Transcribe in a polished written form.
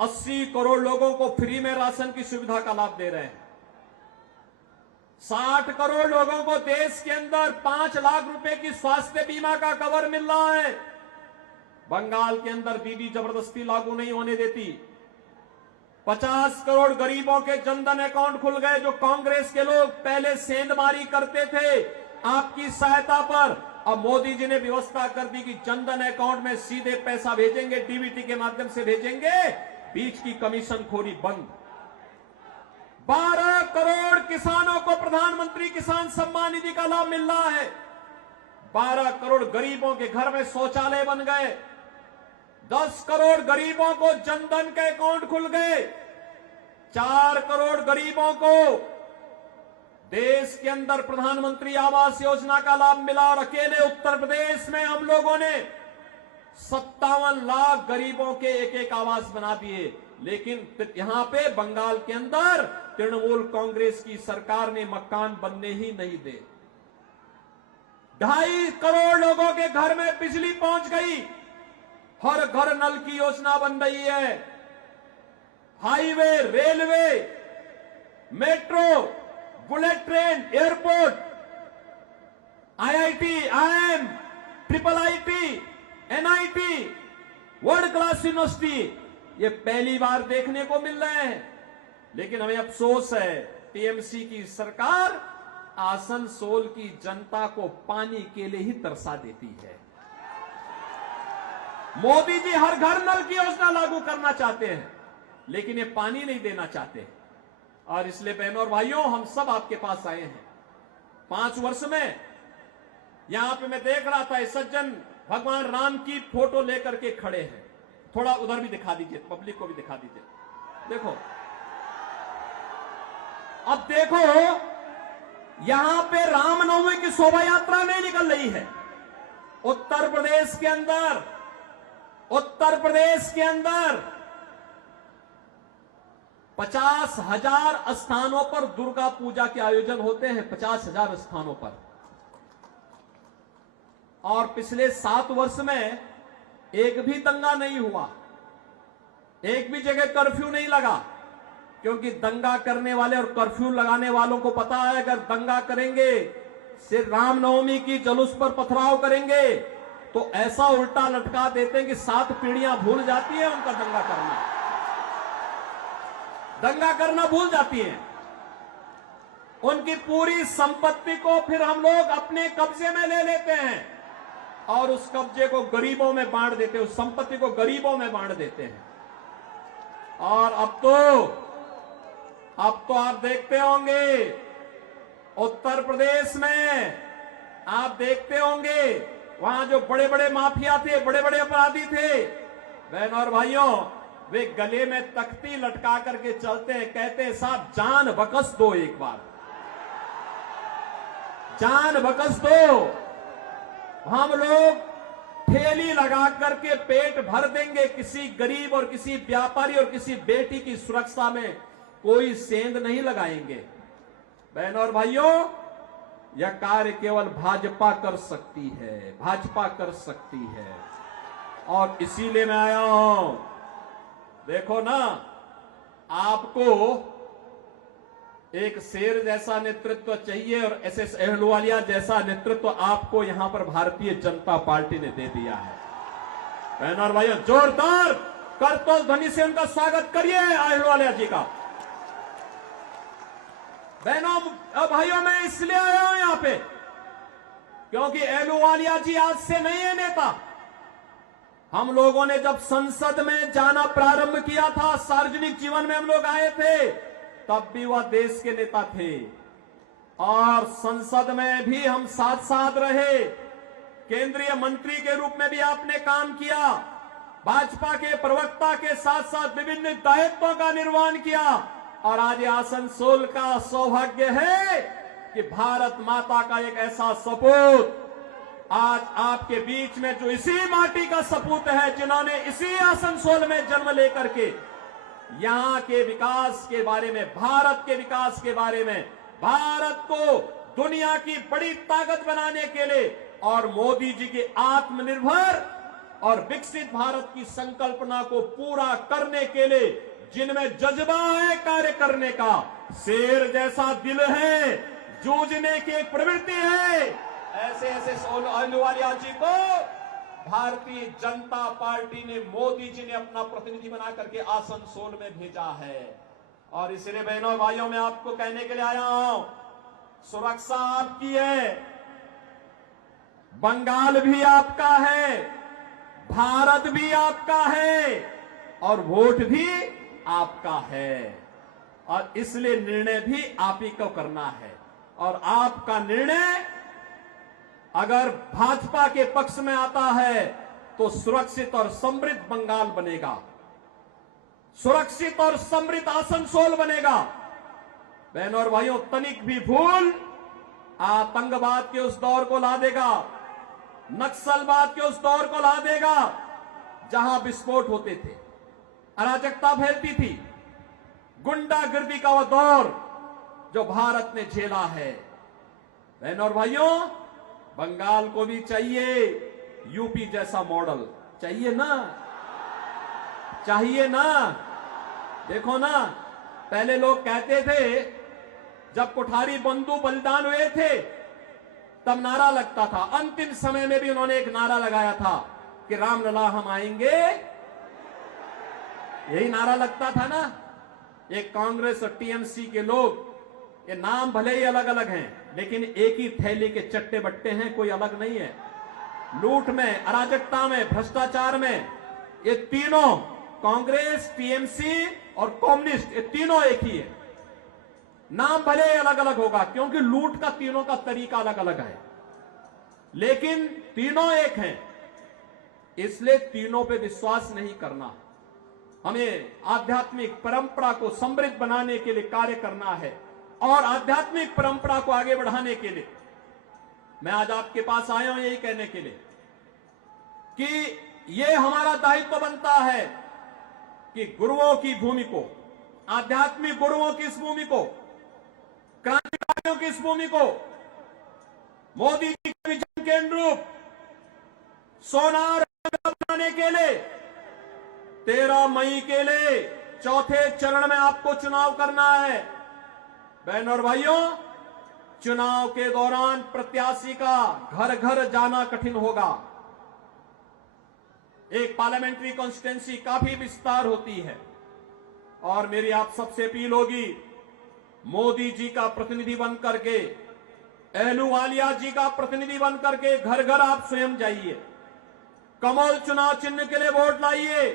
80 करोड़ लोगों को फ्री में राशन की सुविधा का लाभ दे रहे हैं। 60 करोड़ लोगों को देश के अंदर 5 लाख रुपए की स्वास्थ्य बीमा का कवर मिल रहा है। बंगाल के अंदर दीदी जबरदस्ती लागू नहीं होने देती। 50 करोड़ गरीबों के जनधन अकाउंट खुल गए। जो कांग्रेस के लोग पहले सेंधमारी करते थे आपकी सहायता पर, अब मोदी जी ने व्यवस्था कर दी कि जनधन अकाउंट में सीधे पैसा भेजेंगे, डीबीटी के माध्यम से भेजेंगे, बीच की कमीशन खोरी बंद। 12 करोड़ किसानों को प्रधानमंत्री किसान सम्मान निधि का लाभ मिल रहा है। 12 करोड़ गरीबों के घर में शौचालय बन गए। 10 करोड़ गरीबों को जनधन के अकाउंट खुल गए। 4 करोड़ गरीबों को देश के अंदर प्रधानमंत्री आवास योजना का लाभ मिला। और अकेले उत्तर प्रदेश में हम लोगों ने 57 लाख गरीबों के एक आवास बना दिए। लेकिन यहां पे बंगाल के अंदर तृणमूल कांग्रेस की सरकार ने मकान बनने ही नहीं दे। 2.5 करोड़ लोगों के घर में बिजली पहुंच गई। हर घर नल की योजना बन रही है। Highway, railway, metro, bullet train, airport, IIT, IIM, triple IT, NIT, world class university, ये पहली बार देखने को मिल रहे हैं। लेकिन हमें अफसोस है, टीएमसी की सरकार आसनसोल की जनता को पानी के लिए ही तरसा देती है। मोदी जी हर घर नल की योजना लागू करना चाहते हैं, लेकिन ये पानी नहीं देना चाहते। और इसलिए बहनों और भाइयों, हम सब आपके पास आए हैं। 5 वर्ष में यहां पे मैं देख रहा था, सज्जन भगवान राम की फोटो लेकर के खड़े हैं। थोड़ा उधर भी दिखा दीजिए, पब्लिक को भी दिखा दीजिए। देखो, अब देखो, यहां पे रामनवमी की शोभा यात्रा नहीं निकल रही है। उत्तर प्रदेश के अंदर 50,000 स्थानों पर दुर्गा पूजा के आयोजन होते हैं। 50,000 स्थानों पर। और पिछले 7 वर्ष में एक भी दंगा नहीं हुआ, एक भी जगह कर्फ्यू नहीं लगा। क्योंकि दंगा करने वाले और कर्फ्यू लगाने वालों को पता है, अगर दंगा करेंगे, सिर्फ रामनवमी की जुलूस पर पथराव करेंगे, तो ऐसा उल्टा लटका देते हैं कि 7 पीढ़ियां भूल जाती है उनका दंगा करना भूल जाती है। उनकी पूरी संपत्ति को फिर हम लोग अपने कब्जे में ले लेते हैं और उस कब्जे को गरीबों में बांट देते हैं, उस संपत्ति को गरीबों में बांट देते हैं। और अब तो आप देखते होंगे, उत्तर प्रदेश में आप देखते होंगे, वहां जो बड़े बड़े माफिया थे, बड़े बड़े अपराधी थे, बहनों और भाइयों, वे गले में तख्ती लटका करके चलते हैं, कहते हैं साहब जान बख्श दो, एक बार जान बख्श दो, हम लोग ठेली लगा करके पेट भर देंगे। किसी गरीब और किसी व्यापारी और किसी बेटी की सुरक्षा में कोई सेंध नहीं लगाएंगे। बहनों और भाइयों, यह कार्य केवल भाजपा कर सकती है, भाजपा कर सकती है। और इसीलिए मैं आया हूं। देखो ना, आपको एक शेर जैसा नेतृत्व चाहिए और एसएस अहलुवालिया जैसा नेतृत्व आपको यहां पर भारतीय जनता पार्टी ने दे दिया है। बहनों और भाइयों, जोरदार करतोल ध्वनि से उनका स्वागत करिए अहलुवालिया जी का। बहनों और भाइयों, मैं इसलिए आया हूं यहां पे क्योंकि अहलुवालिया जी आज से नहीं है नेता। हम लोगों ने जब संसद में जाना प्रारंभ किया था, सार्वजनिक जीवन में हम लोग आए थे, तब भी वह देश के नेता थे और संसद में भी हम साथ साथ रहे। केंद्रीय मंत्री के रूप में भी आपने काम किया, भाजपा के प्रवक्ता के साथ साथ विभिन्न दायित्वों का निर्वहन किया। और आज आसनसोल का सौभाग्य है कि भारत माता का एक ऐसा सपूत आज आपके बीच में, जो इसी माटी का सपूत है, जिन्होंने इसी आसनसोल में जन्म लेकर के यहां के विकास के बारे में, भारत के विकास के बारे में, भारत को दुनिया की बड़ी ताकत बनाने के लिए और मोदी जी की आत्मनिर्भर और विकसित भारत की संकल्पना को पूरा करने के लिए जिनमें जज्बा है कार्य करने का, शेर जैसा दिल है, जूझने की एक प्रवृत्ति है, ऐसे ऐसे अहलुवालिया जी को भारतीय जनता पार्टी ने, मोदी जी ने अपना प्रतिनिधि बना करके आसनसोल में भेजा है। और इसलिए बहनों और भाइयों, मैं आपको कहने के लिए आया हूं, सुरक्षा आपकी है, बंगाल भी आपका है, भारत भी आपका है और वोट भी आपका है। और इसलिए निर्णय भी आप ही को करना है। और आपका निर्णय अगर भाजपा के पक्ष में आता है तो सुरक्षित और समृद्ध बंगाल बनेगा, सुरक्षित और समृद्ध आसनसोल बनेगा। बहनों और भाइयों, तनिक भी भूल आतंकवाद के उस दौर को ला देगा, नक्सलवाद के उस दौर को ला देगा जहां विस्फोट होते थे, अराजकता फैलती थी, गुंडागर्दी का वह दौर जो भारत ने झेला है। बहनों और भाइयों, बंगाल को भी चाहिए यूपी जैसा मॉडल, चाहिए ना, चाहिए ना। देखो ना, पहले लोग कहते थे, जब कोठारी बंधु बलिदान हुए थे तब नारा लगता था, अंतिम समय में भी उन्होंने एक नारा लगाया था कि रामलला हम आएंगे, यही नारा लगता था ना। ये कांग्रेस और टीएमसी के लोग, ये नाम भले ही अलग अलग हैं लेकिन एक ही थैली के चट्टे बट्टे हैं, कोई अलग नहीं है। लूट में, अराजकता में, भ्रष्टाचार में, ये तीनों, कांग्रेस, टीएमसी और कम्युनिस्ट, ये तीनों एक ही है। नाम भले अलग अलग होगा क्योंकि लूट का तीनों का तरीका अलग अलग है, लेकिन तीनों एक हैं। इसलिए तीनों पे विश्वास नहीं करना, हमें आध्यात्मिक परंपरा को समृद्ध बनाने के लिए कार्य करना है। और आध्यात्मिक परंपरा को आगे बढ़ाने के लिए मैं आज आपके पास आया हूं यही कहने के लिए कि यह हमारा दायित्व बनता है कि गुरुओं की भूमि को, आध्यात्मिक गुरुओं की इस भूमि को, क्रांतिकारियों की इस भूमि को मोदी जी के विजन के अनुरूप सोनार बनाने के लिए 13 मई के लिए चौथे चरण में आपको चुनाव करना है। बहनों और भाइयों, चुनाव के दौरान प्रत्याशी का घर घर जाना कठिन होगा। एक पार्लियामेंट्री कॉन्स्टिट्यूंसी काफी विस्तार होती है और मेरी आप सबसे अपील होगी, मोदी जी का प्रतिनिधि बन करके, अहलुवालिया जी का प्रतिनिधि बन करके घर घर आप स्वयं जाइए, कमल चुनाव चिन्ह के लिए वोट लाइए।